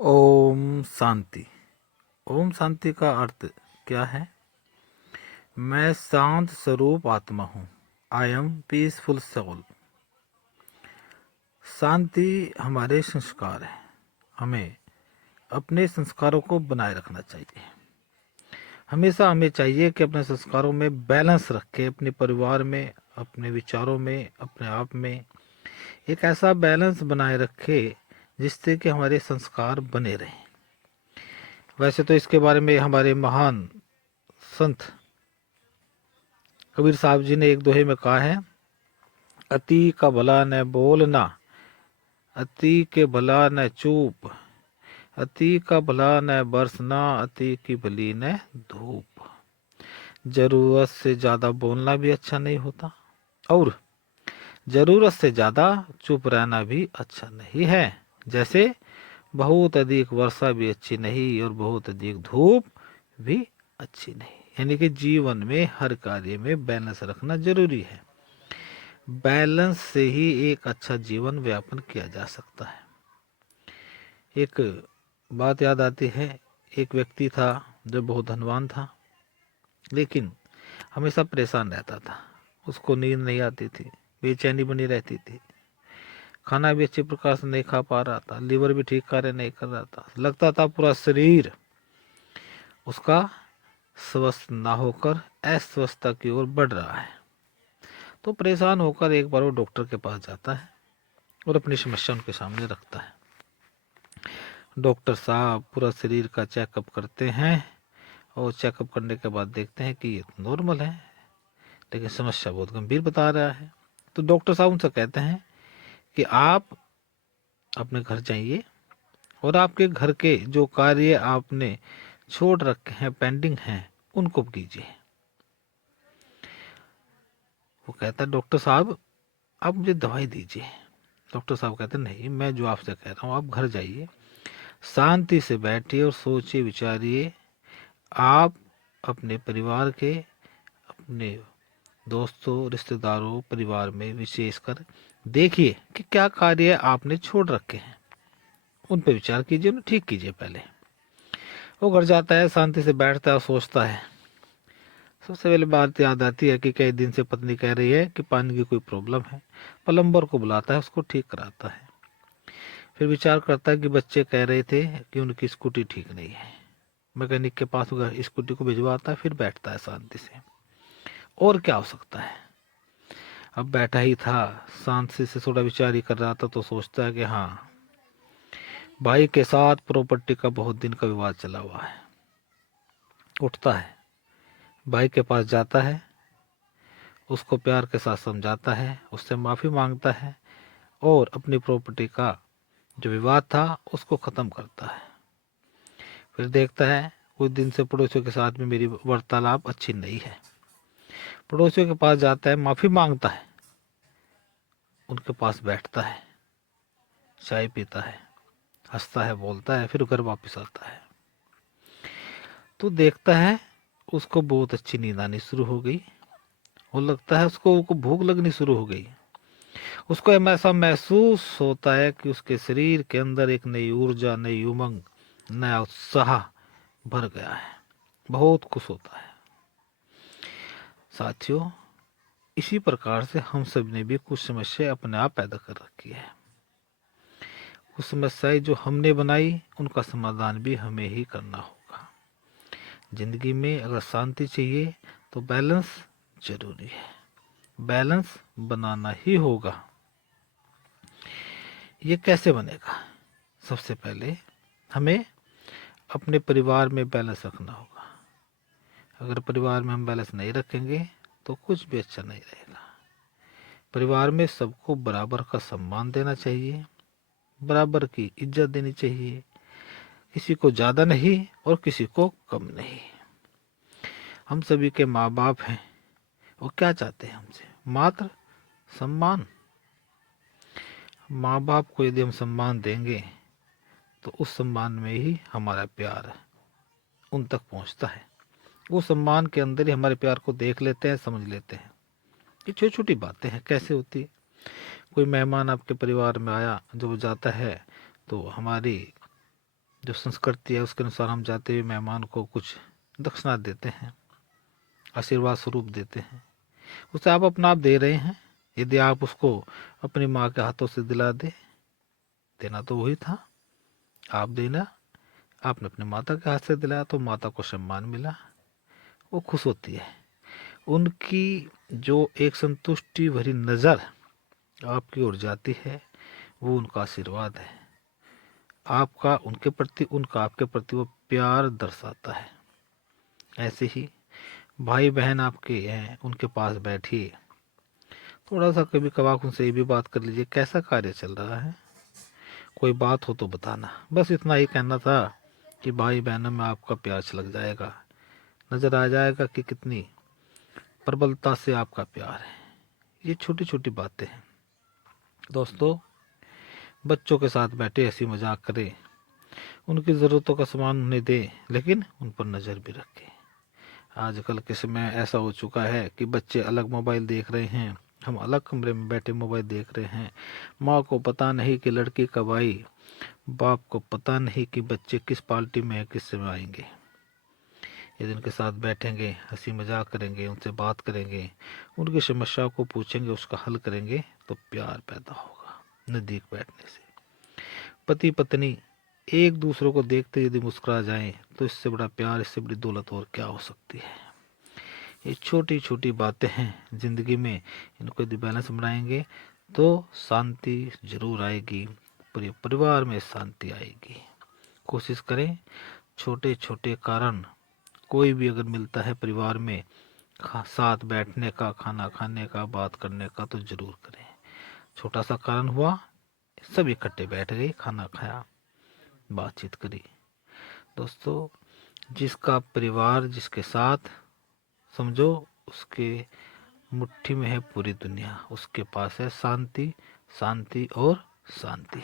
ओम शांति। ओम शांति का अर्थ क्या है? मैं शांत स्वरूप आत्मा हूँ। I am peaceful soul. शांति हमारे संस्कार है। हमें अपने संस्कारों को बनाए रखना चाहिए। हमेशा हमें चाहिए कि अपने संस्कारों में बैलेंस रखें, अपने परिवार में, अपने विचारों में, अपने आप में एक ऐसा बैलेंस बनाए रखें जिससे कि हमारे संस्कार बने रहें। वैसे तो इसके बारे में हमारे महान संत कबीर साहब जी ने एक दोहे में कहा है, अति का भला न बोलना, अति के भला न चूप, अति का भला न बरसना, अति की भली न धूप। जरूरत से ज्यादा बोलना भी अच्छा नहीं होता और जरूरत से ज्यादा चुप रहना भी अच्छा नहीं है। जैसे बहुत अधिक वर्षा भी अच्छी नहीं और बहुत अधिक धूप भी अच्छी नहीं। यानी कि जीवन में हर कार्य में बैलेंस रखना जरूरी है। बैलेंस से ही एक अच्छा जीवन व्यापन किया जा सकता है। एक बात याद आती है, एक व्यक्ति था जो बहुत धनवान था, लेकिन हमेशा परेशान रहता था। उसको नींद नहीं आती थी, बेचैनी बनी रहती थी, खाना भी अच्छे प्रकार से नहीं खा पा रहा था, लीवर भी ठीक कार्य नहीं कर रहा था। लगता था पूरा शरीर उसका स्वस्थ ना होकर अस्वस्थता की ओर बढ़ रहा है। तो परेशान होकर एक बार वो डॉक्टर के पास जाता है और अपनी समस्या उनके सामने रखता है। डॉक्टर साहब पूरा शरीर का चेकअप करते हैं और चेकअप करने के बाद देखते हैं कि ये तो नॉर्मल है, लेकिन समस्या बहुत गंभीर बता रहा है। तो डॉक्टर साहब उनसे कहते हैं कि आप अपने घर जाइए और आपके घर के जो कार्य आपने छोड़ रखे हैं, पेंडिंग हैं, उनको कीजिए। वो कहता है, डॉक्टर साहब आप मुझे दवाई दीजिए। डॉक्टर साहब कहते हैं, नहीं, मैं जो आपसे कह रहा हूँ आप घर जाइए, शांति से बैठिए और सोचिए विचारिए। आप अपने परिवार के, अपने दोस्तों, रिश्तेदारों, परिवार में विशेषकर देखिए कि क्या कार्य आपने छोड़ रखे हैं, उन पर विचार कीजिए, उन्हें ठीक कीजिए पहले। वो घर जाता है, शांति से बैठता है और सोचता है। सबसे पहले बात याद आती है कि कई दिन से पत्नी कह रही है कि पानी की कोई प्रॉब्लम है। प्लम्बर को बुलाता है, उसको ठीक कराता है। फिर विचार करता है कि बच्चे कह रहे थे कि उनकी स्कूटी ठीक नहीं है। मैकेनिक के पास स्कूटी को भिजवाता है, फिर बैठता है शांति से। और क्या हो सकता है? अब बैठा ही था, शांति से थोड़ा विचार ही कर रहा था, तो सोचता है कि हाँ, भाई के साथ प्रॉपर्टी का बहुत दिन का विवाद चला हुआ है। उठता है, भाई के पास जाता है, उसको प्यार के साथ समझाता है, उससे माफी मांगता है और अपनी प्रॉपर्टी का जो विवाद था उसको खत्म करता है। फिर देखता है कुछ दिन से पड़ोसियों के साथ में मेरी वार्तालाप अच्छी नहीं है। पड़ोसियों के पास जाता है, माफी मांगता है, उनके पास बैठता है, चाय पीता है, हंसता है, बोलता है, फिर घर वापस आता है। तो देखता है उसको बहुत अच्छी नींद आनी शुरू हो गई और लगता है उसको भूख लगनी शुरू हो गई। उसको ऐसा महसूस होता है कि उसके शरीर के अंदर एक नई ऊर्जा, नई उमंग, नया उत्साह भर गया है। बहुत खुश होता है। साथियों, इसी प्रकार से हम सब ने भी कुछ समस्या अपने आप पैदा कर रखी है। कुछ समस्याएं जो हमने बनाई, उनका समाधान भी हमें ही करना होगा। जिंदगी में अगर शांति चाहिए तो बैलेंस जरूरी है। बैलेंस बनाना ही होगा। ये कैसे बनेगा? सबसे पहले हमें अपने परिवार में बैलेंस रखना होगा। अगर परिवार में हम बैलेंस नहीं रखेंगे तो कुछ भी अच्छा नहीं रहेगा। परिवार में सबको बराबर का सम्मान देना चाहिए, बराबर की इज्जत देनी चाहिए, किसी को ज्यादा नहीं और किसी को कम नहीं। हम सभी के माँ बाप हैं, वो क्या चाहते हैं हमसे? मात्र सम्मान। माँ बाप को यदि हम सम्मान देंगे तो उस सम्मान में ही हमारा प्यार उन तक पहुंचता है। वो सम्मान के अंदर ही हमारे प्यार को देख लेते हैं, समझ लेते हैं। ये छोटी छोटी बातें हैं, कैसे होती? कोई मेहमान आपके परिवार में आया, जब वो जाता है तो हमारी जो संस्कृति है उसके अनुसार हम जाते हुए मेहमान को कुछ दक्षिणा देते हैं, आशीर्वाद स्वरूप देते हैं। उसे आप अपना आप दे रहे हैं। यदि आप उसको अपनी माँ के हाथों से दिला दे, देना तो वही था, आप देना, आपने अपनी माता के हाथ से दिलाया तो माता को सम्मान मिला, वो खुश होती है। उनकी जो एक संतुष्टि भरी नज़र आपकी ओर जाती है, वो उनका आशीर्वाद है। आपका उनके प्रति, उनका आपके प्रति वो प्यार दर्शाता है। ऐसे ही भाई बहन आपके हैं, उनके पास बैठिए, थोड़ा सा कभी कभार उनसे ये भी बात कर लीजिए, कैसा कार्य चल रहा है, कोई बात हो तो बताना। बस इतना ही कहना था कि भाई बहनों में आपका प्यार छलक जाएगा, नजर आ जाएगा कि कितनी प्रबलता से आपका प्यार है। ये छोटी छोटी बातें हैं दोस्तों। बच्चों के साथ बैठे हंसी मजाक करें, उनकी ज़रूरतों का सामान उन्हें दें, लेकिन उन पर नज़र भी रखें। आजकल के समय ऐसा हो चुका है कि बच्चे अलग मोबाइल देख रहे हैं, हम अलग कमरे में बैठे मोबाइल देख रहे हैं। माँ को पता नहीं कि लड़की कब आई, बाप को पता नहीं कि बच्चे किस पार्टी में है, किस समय आएंगे। यदि उनके साथ बैठेंगे, हंसी मजाक करेंगे, उनसे बात करेंगे, उनकी समस्या को पूछेंगे, उसका हल करेंगे, तो प्यार पैदा होगा नज़दीक बैठने से। पति पत्नी एक दूसरे को देखते यदि मुस्कुरा जाएं, तो इससे बड़ा प्यार, इससे बड़ी दौलत और क्या हो सकती है। ये छोटी छोटी बातें हैं जिंदगी में, इनको यदि बैलेंस बनाएंगे तो शांति जरूर आएगी, पूरे परिवार में शांति आएगी। कोशिश करें, छोटे छोटे कारण कोई भी अगर मिलता है परिवार में, साथ बैठने का, खाना खाने का, बात करने का, तो जरूर करें। छोटा सा कारण हुआ, सब इकट्ठे बैठ गए, खाना खाया, बातचीत करी। दोस्तों, जिसका परिवार जिसके साथ, समझो उसके मुट्ठी में है पूरी दुनिया, उसके पास है शांति, शांति और शांति।